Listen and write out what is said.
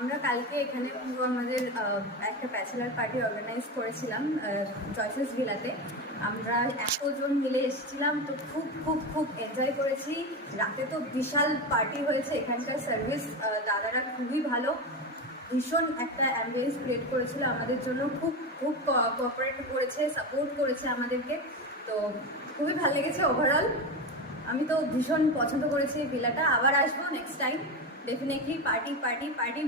আমরা কালকে এখানে পুরো আমাদের একটা ব্যাচেলার পার্টি অর্গানাইজ করেছিলাম চয়েসেস ভিলাতে। আমরা 100 জন মিলে এসেছিলাম, তো খুব খুব খুব এনজয় করেছি। রাতে তো বিশাল পার্টি হয়েছে। এখানকার সার্ভিস দাদারা খুবই ভালো, ভীষণ একটা অ্যাম্বিয়েন্স ক্রিয়েট করেছিল আমাদের জন্য, খুব খুব কোঅপারেট করেছে, সাপোর্ট করেছে আমাদেরকে। তো খুবই ভালো লেগেছে ওভারঅল। আমি তো ভীষণ পছন্দ করেছি ভিলাটা, আবার আসবো next time definitely. Party party party.